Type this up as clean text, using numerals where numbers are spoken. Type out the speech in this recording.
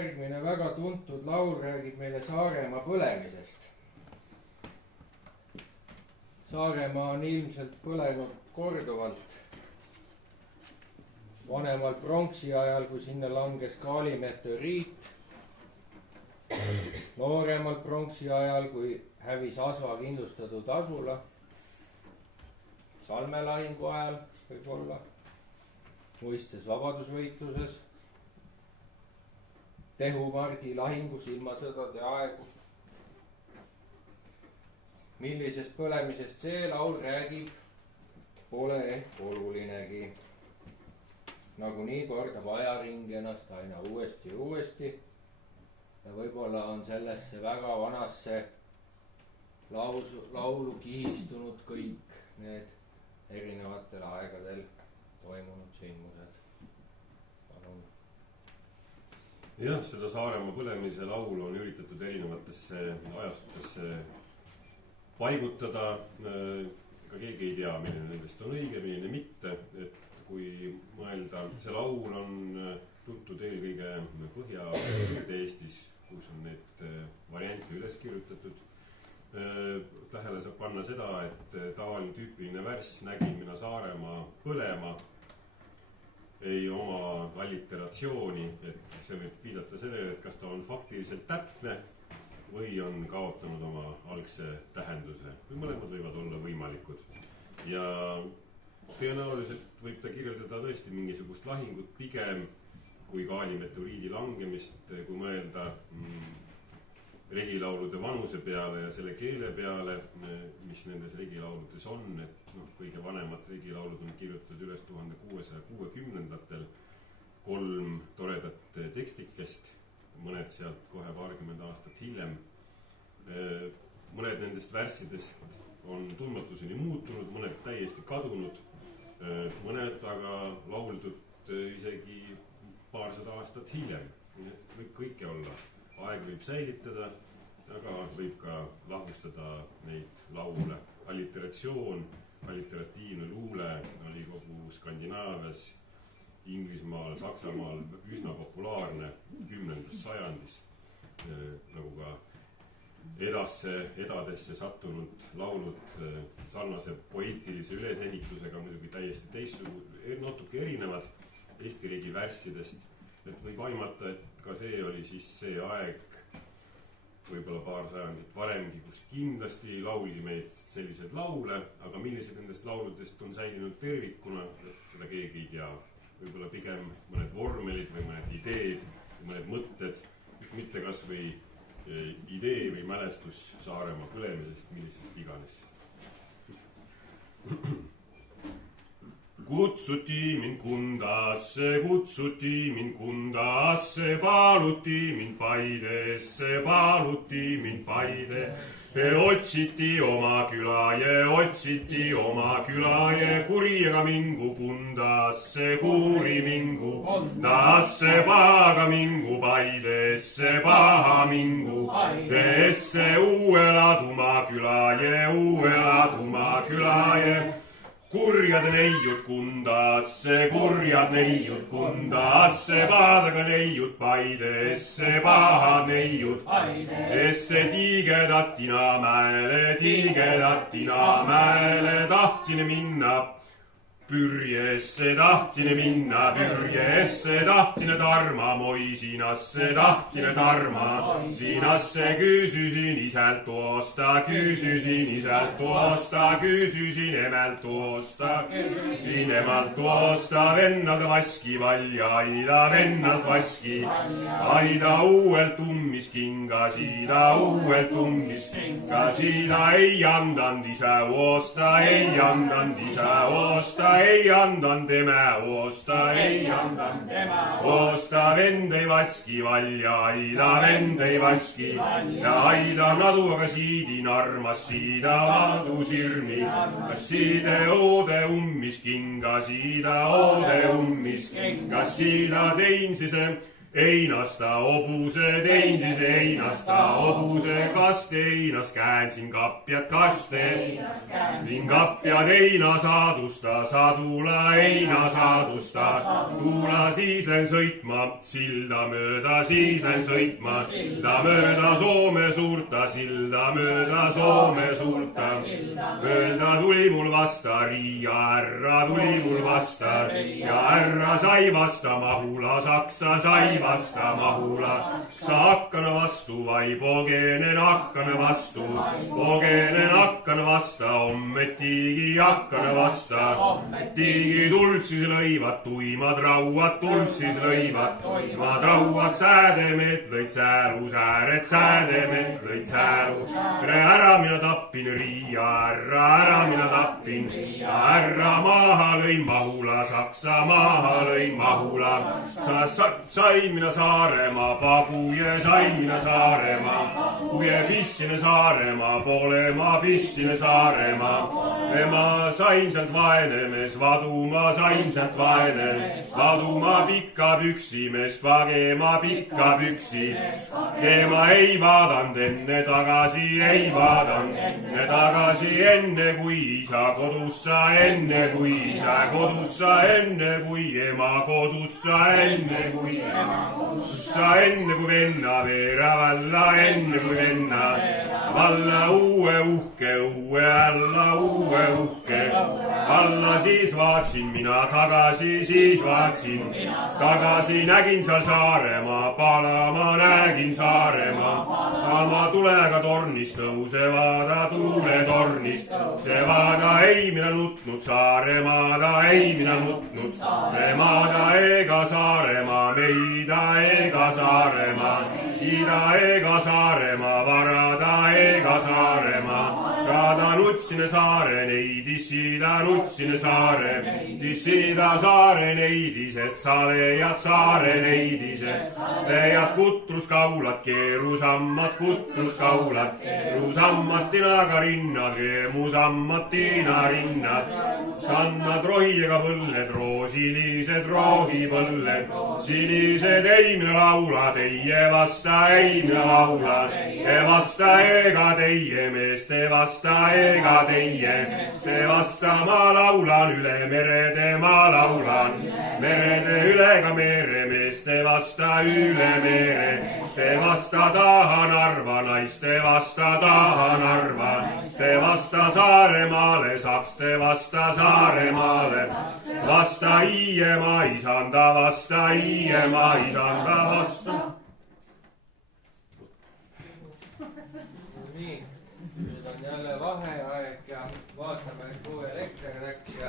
Järgmine väga tuntud laul räägib meile Saaremaa põlemisest. Saaremaa on ilmselt põlenud korduvalt. Vanemal pronksi ajal, kui sinna langes kaalimeteoriit. Nooremal pronksi ajal, kui hävis Asva kindlustatud asula. Salmelahingu ajal võib-olla. Muistes vabadusvõitluses. Tehumargi lahingus ilmasõdade aegu. Millisest põlemisest see laul räägib, pole ehk olulinegi. Nagunii kordab ajaring ennast aina uuesti ja uuesti. Ja võib-olla on sellesse väga vanasse laulu kihistunud kõik need erinevatel aegadel toimunud sündmused. Palun. Jah, seda Saaremaa põlemise laulu on üritatud erinevatesse ajastutesse paigutada. Ka keegi ei tea, milline nendest on õige, milline mitte. Et kui mõelda, see laul on tuntud eelkõige Põhja-Eestis, kus on need variante üles kirjutatud. Tähele saab panna seda, et tavaline tüüpiline värss Nägin mina Saaremaa põlema ei oma alliteratsiooni, et see võib viidata sellele, et kas ta on faktiliselt täpne või on kaotanud oma algse tähenduse. Või mõlemad võivad olla võimalikud. Ja tõenäoliselt võib ta kirjeldada tõesti mingisugust lahingut pigem kui kaalimeteoriidi langemist, kui mõelda regilaulude vanuse peale ja selle keele peale, mis nendes regilauludes on. Et kõige vanemad regilaulud on kirjutatud üles 1660-ndatel, 3 toredat tekstikest, mõned sealt kohe paarkümmend aastat hiljem. Mõned nendest värssidest on tundmatuseni muutunud, mõned täiesti kadunud, mõned aga lauldud isegi paarsada aastat hiljem. Võib kõike olla. Aeg võib säilitada, aga võib ka lahustada neid laule. Alliteratsioon, alliteratiivne luule oli kogu Skandinaavias, Inglismaal, Saksamaal üsna populaarne 10. sajandis, nagu ka edadesse sattunud laulud sarnase poeetilise ülesehitusega, muidugi täiesti teistsugused, natuke erinevad Eesti riigi värssidest. Et võib aimata, et ka see oli siis see aeg, võib-olla paar sajandit varemgi, kus kindlasti lauldi meid sellised laule, aga millised nendest lauludest on säilinud tervikuna, seda keegi ei tea. Võib-olla pigem mõned vormelid või mõned ideed, mõned mõtted, mitte kas või idee või mälestus Saaremaa põlemisest, millisest iganes. Kutsuti mind Kundasse, paluti mind Paidesse, paluti mind Paide. Otsiti oma külaje, kuriga mingu Kundasse, kuri mingu Kundasse, paga mingu Paidesse, paha mingu Paidesse, uue laduma külaje. Kurjad neiud Kundasse, paadaga neiud Paidesse, pahad neiud Paidesse, tiigedatina mäele, tahtsin minna pürjesse, tahtsin Tarma moisinasse, küsisin iselt toosta, küsisin emalt toosta, vennalt vaski valjaida, uuelt ummis kingasida, ei andand ise oosta, ei andan tema oosta, vend ei vaski valjaida, nadu aga siidin armas, siida madu sirmi, kas siide oode ummis kinga, siida tein siis einasta hobuse, tein siis einasta hobuse kaste, einas käänsin kapjad kaste. Siin kapjad eina saadusta, sadula eina saadusta, sadula siis lähen sõitma, silda mööda siis lähen sõitma, silda mööda Soome suurta, silda mööda Soome suurta. Mööda tuli mul vasta Riia härra, tuli mul vasta Riia härra, sai vasta Mahula, Saksa sai vasta Mahula. Sa hakkan vastu vai pogenen hakkan vastu, pogenen hakkan vasta, ommetigi hakkan vasta. Ommetigi tuld siis lõivad, tuimad rauad, tuld siis lõivad, tuimad rauad, säädemed lõid säälus, ääred säädemed lõid säälus. Ära mina tappin Riia härra, ära mina tappin Riia härra, maha lõin Mahula, Saksa maha lõin Mahula. Sain mina Saaremaa paguje, sain mina Saaremaa paguje, pissine Saaremaa poole, ma pissine Saaremaa. Ma sain sealt vaene mees vaduma, sain sealt vaene mees vaduma, pikka püksimees pagema, pikka püksi. Keema ei vaadanud enne tagasi, ei vaadanud enne tagasi, enne kui isa kodussa, enne kui isa kodussa, enne kui ema kodussa, enne kui ema kodussa, enne kui venna veera valla, enne kui venna valla, uue uhke, uue alla, uue uhke alla, siis vaatsin mina tagasi, siis vaatsin tagasi, nägin seal Saaremaa pala, ma nägin Saaremaa pala, tulega tornist tõuse vaada, tuuletornist see vaada, ei mina nutnud Saaremaada, ei mina nutnud Saaremaada, ega Saaremaa meida, ega Saaremaa ida, ega Saaremaa varada, ega Saaremaa rada, nutsine saare neidis, sida nutsine saare sida, saare neidised, sa leiad saare neidised, leiad kutruskaulad, keerusammad, kutruskaulad, keerusammad, tinaga rinnad, keemusammad, tina rinnad, sannad rohiega põlled, roosilised rohipõlled, sinised, ei mina laula, teie vasta, ei mina laula, vasta ega teie meeste vasta, ega teie see vasta, ma laulan üle merede, ma laulan merede üle ka meremeeste vasta, üle meremeeste vasta, tahan Narva naiste vasta, tahan Narva naiste vasta, Saaremaale saaks te vasta, Saaremaale vasta, Hiiemaa isanda vasta, Hiiemaa isanda vasta. Nii, nüüd on jälle vaheaeg ja vaatame, kuhu elekter läks ja